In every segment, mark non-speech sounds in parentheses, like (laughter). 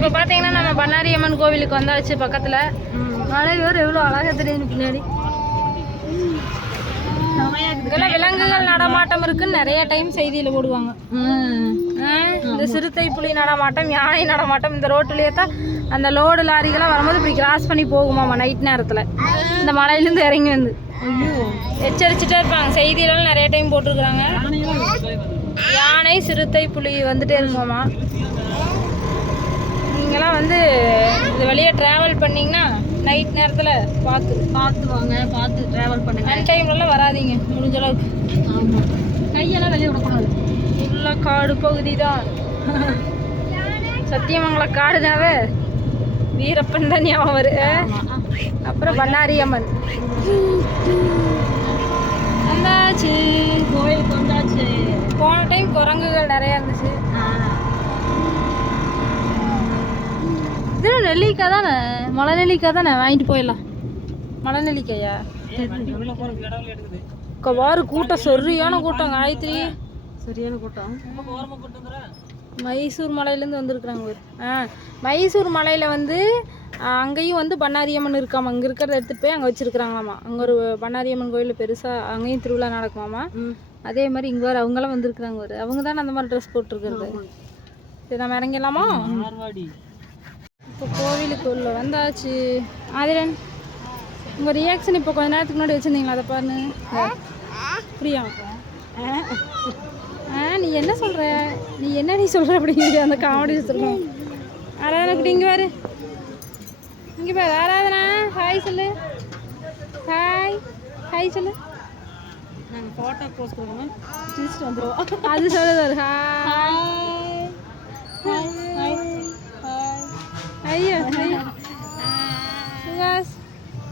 இப்போ பார்த்தீங்கன்னா நம்ம பண்ணாரி அம்மன் கோவிலுக்கு வந்தாச்சு பக்கத்தில். மழை வேறு எவ்வளோ அழகாக தெரியுது பின்னாடி. இதெல்லாம் விலங்குகள் நடமாட்டம் இருக்குன்னு நிறைய டைம் செய்தியில் போடுவாங்க. இந்த சிறுத்தை புலி நடமாட்டம் யானை நடமாட்டம் இந்த ரோட்டுலேயே தான் அந்த லோடு லாரிகள்லாம் வரும்போது இப்படி கிராஸ் பண்ணி போகுமாமா நைட் நேரத்தில். இந்த மலையிலேருந்து இறங்கி வந்து. எச்சரிச்சுட்டே இருப்பாங்க. செய்தியிலாம் நிறைய டைம் போட்டிருக்கிறாங்க. யானை சிறுத்தை புலி வந்துட்டே இருக்குமாமா. நீங்களாம் வந்து இந்த வழியாக ட்ராவல் பண்ணீங்கன்னா நைட் நேரத்தில் பார்த்து பார்த்து வாங்க பார்த்து ட்ராவல் பண்ணுங்க. அன் டைம்லலாம் வராதீங்க. முடிஞ்ச அளவுக்கு. ஆமாம் கையெல்லாம் வெளியே விடக்கூடாது உள்ள காடு பகுதி தான். சத்தியமங்கல காடுனாவே வீரப்பன் தான் ஞாபகம் வரும் அப்புறம் பண்ணாரி அம்மன் வந்தாச்சு. கோயிலுக்கு வந்தாச்சு. போன டைம் குரங்குகள் நிறைய இருந்துச்சு. இது நெல்லிக்காய் தானே? மலை நெல்லிக்காய் தானே? வாங்கிட்டு போயிடலாம். மலை நெல்லிக்காயா? பாரு கூட்டம் சரியான கூட்டம் காயத்ரி. சரியான கூட்டம் மைசூர் மலையிலேருந்து வந்திருக்குறாங்க ஒரு ஆ மைசூர் மலையில் வந்து அங்கேயும் வந்து பண்ணாரியம்மன் இருக்காமா? அங்கே இருக்கிறத எடுத்துகிட்டு போய் அங்கே வச்சுருக்குறாங்களாமா? அங்கே ஒரு பண்ணாரியம்மன் கோயில் பெருசாக அங்கேயும் திருவிழா நடக்குமாமா? அதே மாதிரி இங்கே வேறு அவங்களாம் வந்திருக்குறாங்க ஒரு அவங்க தானே அந்த மாதிரி ட்ரெஸ் போட்டிருக்கிறது. சரி நம்ம இறங்கிடலாமா? இப்போ கோவிலுக்கு உள்ள வந்தாச்சு. ஆதிரன் உங்கள் ரியாக்ஷன் இப்போ கொஞ்ச நேரத்துக்கு முன்னாடி வச்சுருந்தீங்களா? அதை பாருங்க புரியா ஆ? நீ என்ன சொல்கிற நீ என்ன நீ சொல்கிற அப்படிங்கிற அந்த காமெடி வச்சுருக்கோம் ஆராதனா குட்டி இங்கே பாரு. இங்கே பாரு ஆராதனா. ஹாய் சொல்லு. ஹாய் ஹாய் சொல்லு. நாங்கள் ஃபோட்டோ போஸ்ட் கொடுக்கணும். வந்துடுவோம் அது சொல்லுது ஹாய் ஐயோ ஐயோ சுகாஷ்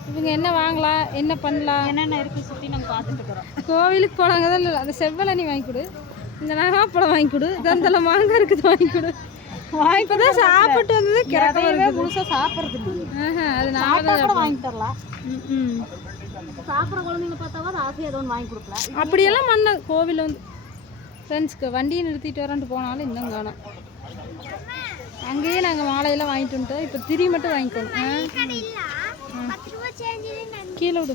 இவங்க என்ன வாங்கலாம் என்ன பண்ணலாம் என்னென்ன இருக்கு சுற்றி நாங்கள் பார்த்துட்டு இருக்கிறோம். கோவிலுக்கு போனாங்க தான் இல்லை அந்த செவ்வலனி வாங்கி கொடு. இந்த நகாப்பழம் வாங்கி கொடு. தந்தல மாங்காய் இருக்குது வாங்கி கொடு. இப்போ தான் சாப்பிட்டு வந்தது கிறக்க எதையுமே முழுசாக சாப்பிட்றது அது நான் கூட வாங்கி தரலாம். சாப்பிட்ற குழந்தைங்க பார்த்தாவா அது ஆசையாக ஏதோ ஒன்று வாங்கி கொடுக்கல அப்படியெல்லாம் பண்ண கோவில் வந்து ஃப்ரெண்ட்ஸ்க்கு வண்டியை நிறுத்திட்டு வரேன்ட்டு போனாலும் இன்னும் காணோம். நாங்கள் மாலையெல்லாம் வாங்கிட்டு வந்துட்டோம் இப்போ திரி மட்டும் வாங்கிக்கணும் ஆ? கீழே விடு.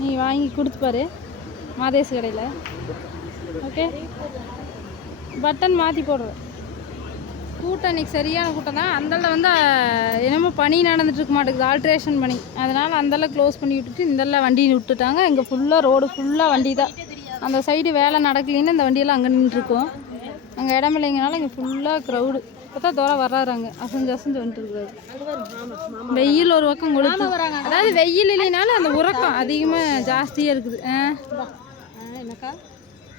நீ வாங்கி கொடுத்து பாரு மாதேஷ் கடையில். ஓகே? பட்டன் மாற்றி போடுறேன் கூட்டம் இன்னைக்கு சரியான கூட்டம் தான். அந்தள வந்து என்னமோ பனி நடந்துட்டு இருக்க மாட்டேங்குது. ஆல்ட்ரேஷன் பனி. அதனால் அந்தள க்ளோஸ் பண்ணி விட்டுட்டு இந்தல்ல வண்டி விட்டுட்டாங்க. இங்கே ஃபுல்லாக ரோடு ஃபுல்லாக வண்டி தான் அந்த சைடு வேலை நடக்கலைன்னு இந்த வண்டியெல்லாம் அங்கே நின்றுருக்கோம். அங்கே இடம் இல்லைங்கனால இங்கே ஃபுல்லாக க்ரௌடு தான் தூரம் வர்றாங்க அசைஞ்சு அசைஞ்சு வந்துட்டு இருக்கிறாரு வெயில் ஒரு பக்கம் கொளுத்து. அதாவது வெயில் இல்லைனாலும் அந்த உறக்கம் அதிகமாக ஜாஸ்தியாக இருக்குது. ஆ. என்னக்கா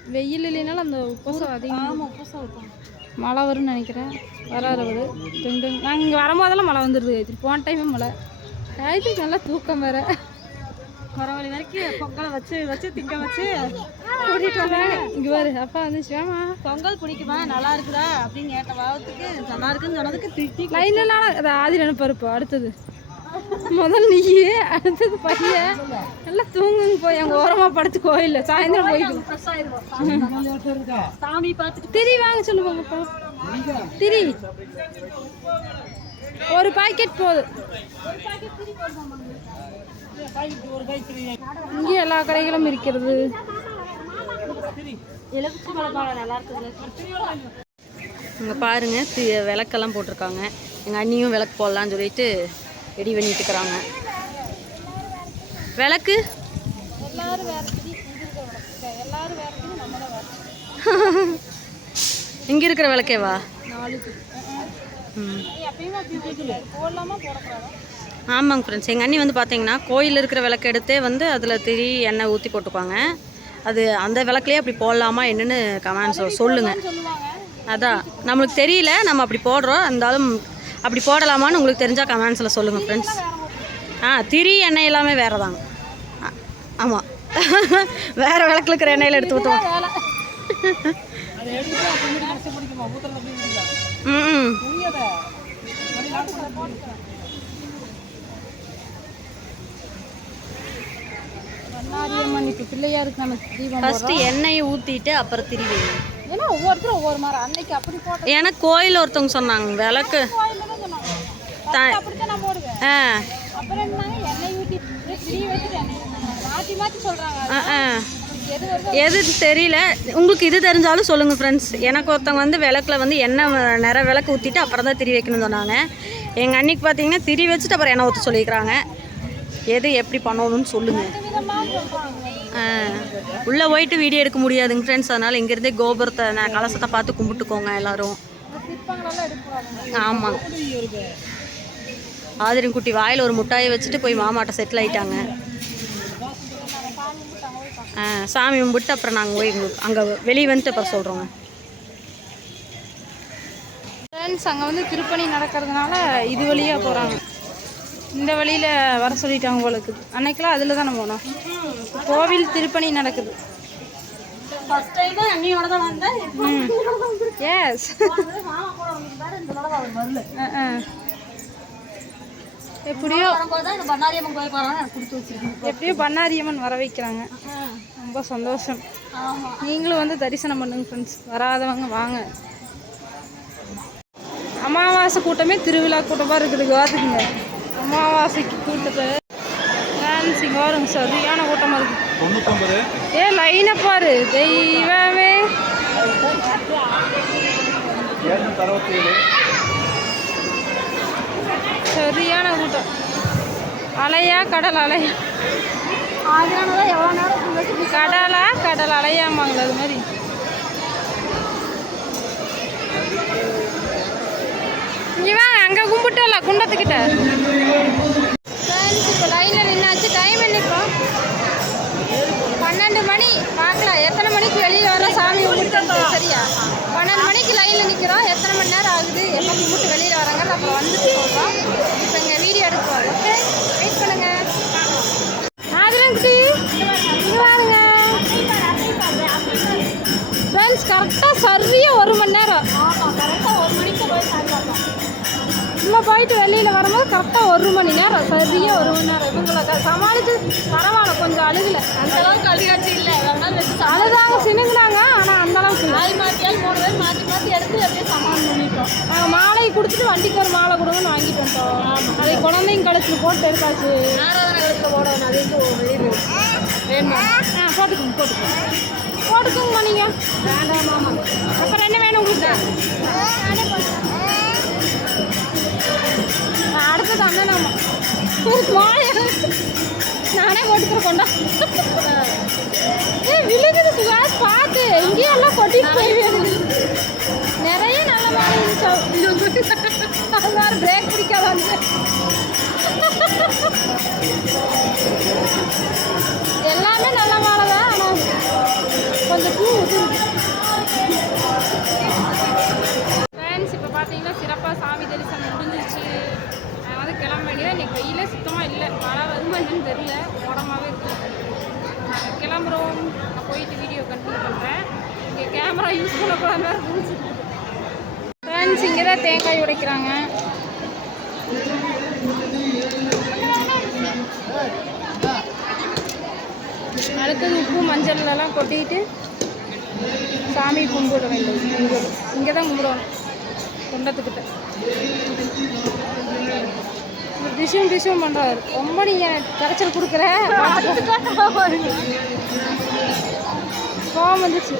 வெயில் இல்லைனாலும் அந்த உப்பசம் அதிகமாக மழை வரும்னு நினைக்கிறேன். வராது அவரு. நாங்கள் இங்கே வரும்போதெல்லாம் மழை வந்துடுது காயத்ரி போன டைமே மழை. காயத்ரிக்கு நல்லா தூக்கம் வேற. குறவழி வரைக்கும் பொங்கலை வச்சு வச்சு திங்க வச்சு கூட்டிகிட்டு வந்தாங்க இங்கே பாரு அப்பா வந்து சிவமா பொங்கல் பிடிக்குமா? நல்லா இருக்குதா? அப்படின்னு கேட்ட வாரத்துக்கு நல்லா இருக்குன்னு சொன்னதுக்கு திட்டி லைன்லாம் அது ஆதி நினைப்பாருப்போ அடுத்தது. முதல் நீ அடுத்தது பையன் நல்லா தூங்குங்க போய் அங்கே ஓரமாக படுத்து கோயிலில் சாயந்தரம் ஆயிடுவோம் சாமி பார்த்துட்டு திரி வாங்க சொல்லுவாங்கப்பா திரி. ஒரு பாக்கெட் போதும். இங்கே எல்லா கடைகளும் இருக்கிறது. இங்கே பாருங்க விளக்கெல்லாம் போட்டிருக்காங்க. எங்கள் அண்ணியும் விளக்கு போடலான்னு சொல்லிட்டு ரெடி பண்ணிட்டு இருக்கிறாங்க. விளக்கு? இங்க இருக்கிற விளக்கேவா? ம். ஆமாங்க ஃப்ரெண்ட்ஸ் எங்கள் அண்ணி வந்து பார்த்தீங்கன்னா கோயிலில் இருக்கிற விளக்கு எடுத்தே வந்து அதில் திரி எண்ணெய் ஊற்றி போட்டுப்பாங்க. அது அந்த விளக்குலேயே அப்படி போடலாமா என்னன்னு கமெண்ட்ஸ் சொல்லுங்கள் அதான். நம்மளுக்கு தெரியல நம்ம அப்படி போடுறோம். இருந்தாலும் அப்படி போடலாமான்னு உங்களுக்கு தெரிஞ்சால் கமெண்ட்ஸில் சொல்லுங்கள் ஃப்ரெண்ட்ஸ் ஆ திரி எண்ணெய் எல்லாமே வேறு தாங்க ஆமாம் (laughs) வேறு விளக்குல இருக்கிற எண்ணெயில் எடுத்து ஊற்றுவோம் வேலை (laughs) ம் மாரியம்மன் இப்போ பிள்ளையாருக்கு நம்ம தீபம் ஃபஸ்ட்டு எண்ணெயை ஊற்றிட்டு அப்புறம் திரி வைக்கணும் ஏன்னா ஒவ்வொருத்தரும் ஒவ்வொரு மாதிரி. அன்னைக்கு அப்படி போட்ட ஏன்னா கோயில் ஒருத்தவங்க சொன்னாங்க விளக்கு. ஆ. அப்புறம் எண்ணெய் ஊற்றி திரி வச்சுட்டு எண்ணெய் ஊத்துனாங்க. மாற்றி மாற்றி சொல்கிறாங்க ஆ ஆ. எது தெரியல. உங்களுக்கு இது தெரிஞ்சாலும் சொல்லுங்கள் ஃப்ரெண்ட்ஸ் எனக்கு ஒருத்தவங்க வந்து விளக்குல வந்து எண்ணெய் நிறைய விளக்கு ஊற்றிட்டு அப்புறம் தான் திரி வைக்கணும்னு சொன்னாங்க. எங்கள் அன்னைக்கு பார்த்தீங்கன்னா திரி வச்சுட்டு அப்புறம் எண்ணெய் ஊற்ற சொல்லியிருக்கிறாங்க. எது எப்படி பண்ணணும்னு சொல்லுங்கள் உள்ளே போயிட்டு வீடியோ எடுக்க முடியாதுங்க ஃப்ரெண்ட்ஸ் அதனால் இங்கேருந்தே கோபுரத்தை நான் கலசத்தை பார்த்து கும்பிட்டுக்கோங்க எல்லாரும். ஆமாம் ஆதிரம் குட்டி வாயில் ஒரு முட்டாயை வச்சுட்டு போய் மாமாட்ட செட்டில் ஆகிட்டாங்க ஆ சாமி கும்பிட்டு அப்புறம் நாங்கள் போய் அங்கே வெளியே வந்துட்டு அப்புறம் சொல்கிறோங்க ஃப்ரெண்ட்ஸ் அங்கே வந்து திருப்பணி நடக்கிறதுனால இது வழியாக போகிறாங்க இந்த வழியில் வர சொல்லிட்டாங்க போல இருக்குது அன்னைக்கெல்லாம் அதில் தானே போனோம். கோவில் திருப்பணி நடக்குது. எஸ் எப்படியோ எப்படியோ பண்ணாரியம்மன் வர வைக்கிறாங்க. ரொம்ப சந்தோஷம். நீங்களும் வந்து தரிசனம் பண்ணுங்க ஃப்ரெண்ட்ஸ் வராதவங்க வாங்க. அமாவாசை கூட்டமே திருவிழா கூட்டமாக இருக்குது. பார்த்துக்குங்க. அமாவாசைக்கு கூட்டத்தை டான்ஸ் இங்கே வருங்க சரியான கூட்டமாக இருக்குது தொண்ணூத்தொம்பது? ஏ லைனை பாரு. தெய்வமே. சரியான கூட்டம். அலையா கடல் அலையா? கடலா கடல் அலையாமாங்களா அது மாதிரி இங்கே வாங்க கூட்டம்ல குண்டத்துக்கிட்ட? இப்போ லைனில் நின்னாச்சு டைம் என்ன இப்போ? பன்னெண்டு மணி பார்க்கலாம். எத்தனை மணிக்கு வெளியில் வர சாமி கும்பிட்டு சரியா? பன்னெண்டு மணிக்கு லைனில் நிற்கிறோம் எத்தனை மணி நேரம் ஆகுது? எப்போ கும்பிட்டு வெளியில் வராங்கன்னு அப்புறம் வந்துட்டு சொல்கிறோம் போயிட்டு வெளியில் வரும்போது கரெக்டாக ஒரு மணி நேரம் சரியாக ஒரு மணி நேரம். இவங்களை சமாளித்து பரவாயில்ல கொஞ்சம் அழுகல. அந்த அளவுக்கு இல்லை. அழுதாங்க சினுங்கினாங்க ஆனால் அந்த அளவுக்கு. ஆள் மாற்றியால் மூணு பேர் மாற்றி மாற்றி எடுத்து அப்படியே சமாளம் பண்ணிட்டோம். நாங்கள் மாலை கொடுத்துட்டு வண்டிக்கு ஒரு மாலை கொடுங்கன்னு வாங்கிட்டு வந்துட்டோம். அதை குழந்தைங்க கழுத்தில் போட்டு எடுத்தாச்சு. ஆராதனை காலத்தில் போடணும் அது இது வேணுமா ஆ போட்டுக்கோங்க போட்டுக்கோங்க. போட்டுக்கோங்கம்மா நீங்கள் வேண்டாம் மாமா. அப்புறம் என்ன வேணும் உங்களுக்கு. அடுத்தது அண்ணன் மாயா நானே போட்டுக்கிறேன் கொண்டா. ஏ விழுகுது சுகாஸ் பார்த்து இங்கேயும் எல்லாம் கொட்டிட்டு போய் நிறைய நல்ல மாலை இருந்துச்சு. அது மாதிரி பிரேக் பிடிக்க வந்து. எல்லாமே நல்ல ஃப்ரெண்ட்ஸ் இங்கே தான் தேங்காய் உடைக்கிறாங்க. அடுத்தது உப்பு மஞ்சள்லாம் கொட்டிட்டு சாமி கும்பிட வேண்டும். இங்கே இங்கே தான் கும்பிடணும். குண்டத்துக்கிட்ட டிஷ்யூம் டிஷ்யூம் பண்ணுறாரு ரொம்ப நீங்கள் கரைச்சல் கொடுக்குற. கோவம் வந்துச்சு.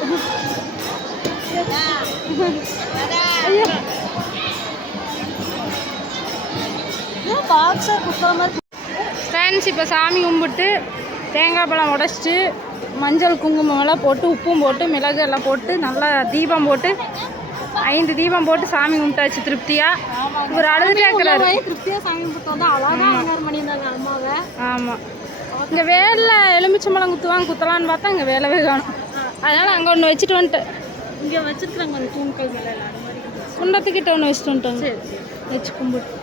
ஃப்ரெண்ட்ஸ் இப்போ சாமி கும்பிட்டு தேங்காய் பழம் உடச்சிட்டு மஞ்சள் குங்குமம் எல்லாம் போட்டு உப்பும் போட்டு மிளகு எல்லாம் போட்டு நல்லா தீபம் போட்டு ஐந்து தீபம் போட்டு சாமி கும்பிட்டாச்சு. திருப்தியாக இவர் அழுதுட்டே இருக்கிறாரு. சாமி கும்பிட்டு வந்தா அழகா பண்ணியிருந்தாங்க அம்மாவை ஆமாம் இங்கே வேலை எலுமிச்சம்பழம் குத்துவாங்க குத்தலான்னு பார்த்தா இங்கே வேலவே காணும். அதனால் அங்கே ஒன்று வச்சுட்டு வந்துட்டு இங்கே வச்சிருக்காங்க அந்த தூண்கள் மேலே குண்டத்துக்கிட்ட ஒன்று வச்சுட்டு வந்துட்டாங்க வச்சு கும்பிட்டு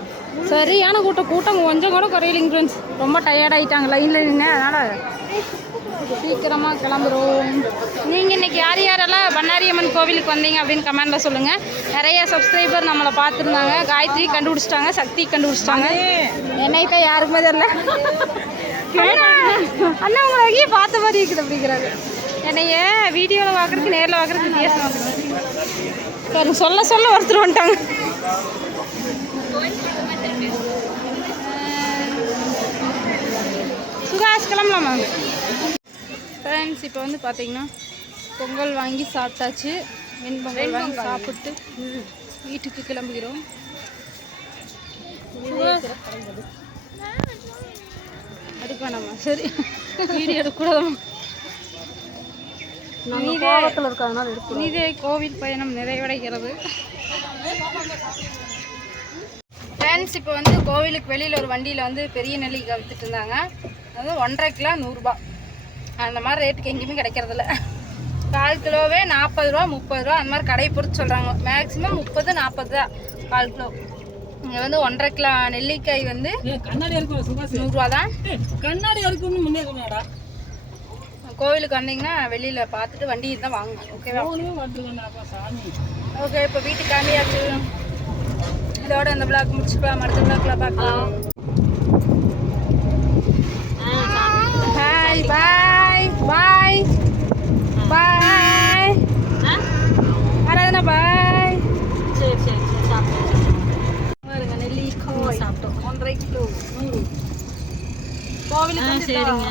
சரியான கூட்டம் கூட்டம் கொஞ்சம் கூட குறையிலிங்க ஃப்ரெண்ட்ஸ் ரொம்ப டயர்ட் ஆகிட்டாங்க லைனில் நின்று அதனால் சீக்கிரமாக கிளம்புறோம் நீங்கள் இன்னைக்கு யார் யாரெல்லாம் பண்ணாரியம்மன் கோவிலுக்கு வந்தீங்க அப்படின்னு கமெண்டில் சொல்லுங்கள் நிறைய சப்ஸ்கிரைபர் நம்மளை பார்த்துருந்தாங்க காயத்ரி கண்டுபிடிச்சிட்டாங்க சக்தி கண்டுபிடிச்சிட்டாங்க என்னை தான் யாருக்குமே தெரியல அண்ணா உங்களை பார்த்த மாதிரி இருக்குது அப்படிங்கிறாரு என்னைய வீடியோவில் பார்க்குறதுக்கு நேரில் பார்க்குறதுக்கு வித்தியாசம் பாருங்க சொல்ல சொல்ல ஒருத்தர் வந்துட்டாங்க. சுகாஷ் கிளம்பலாமா? ஃப்ரெண்ட்ஸ் இப்போ வந்து பார்த்தீங்கன்னா பொங்கல் வாங்கி சாப்பிட்டாச்சு. வெண்பொங்கல் வாங்கி சாப்பிட்டு வீட்டுக்கு கிளம்புகிறோம். வேணாமா சரி. வீடியோ எடுக்கக்கூடாதாம்மா நீதே நீதே கோவில் பயணம் நிறைவடைகிறது. ஃப்ரெண்ட்ஸ் இப்போ வந்து கோவிலுக்கு வெளியில் ஒரு வண்டியில் வந்து பெரிய நெல்லிக்காய் வித்துட்டு இருந்தாங்க. அது ஒன்றரை கிலோ நூறுரூபா அந்த மாதிரி ரேட்டுக்கு எங்கேயுமே கிடைக்கிறதில்ல. கால் கிலோவே நாற்பது ரூபா முப்பது ரூபா அந்த மாதிரி கடையை பொறுத்து சொல்கிறாங்க மேக்ஸிமம் முப்பது நாற்பது தான் கால் கிலோ. இங்கே வந்து ஒன்றரை கிலோ நெல்லிக்காய் வந்து கண்ணாடி நூறுரூவா தான். கண்ணாடி இருக்கும்னு முன்னே கோவிலுக்கு வந்தீங்கன்னா வெளியில் பார்த்துட்டு வண்டி தான் வாங்கணும் ஓகேவா ஓகே இப்போ வீட்டுக்கு கிளம்பியாச்சு. இதோட இந்த பிளாக் முடிச்சுக்கலாம். அடுத்த பிளாக்ல பார்க்கலாம். பாய் பாய் பாய் பாய் ஆராதனா பாய் சரி சரி சரி சாப்பிட்டேன் பாருங்க நெல்லிக்காய் சாப்பிட்டோம். ஒன்றரை கிலோ. நூறு கோவிலுக்கு சரிங்க.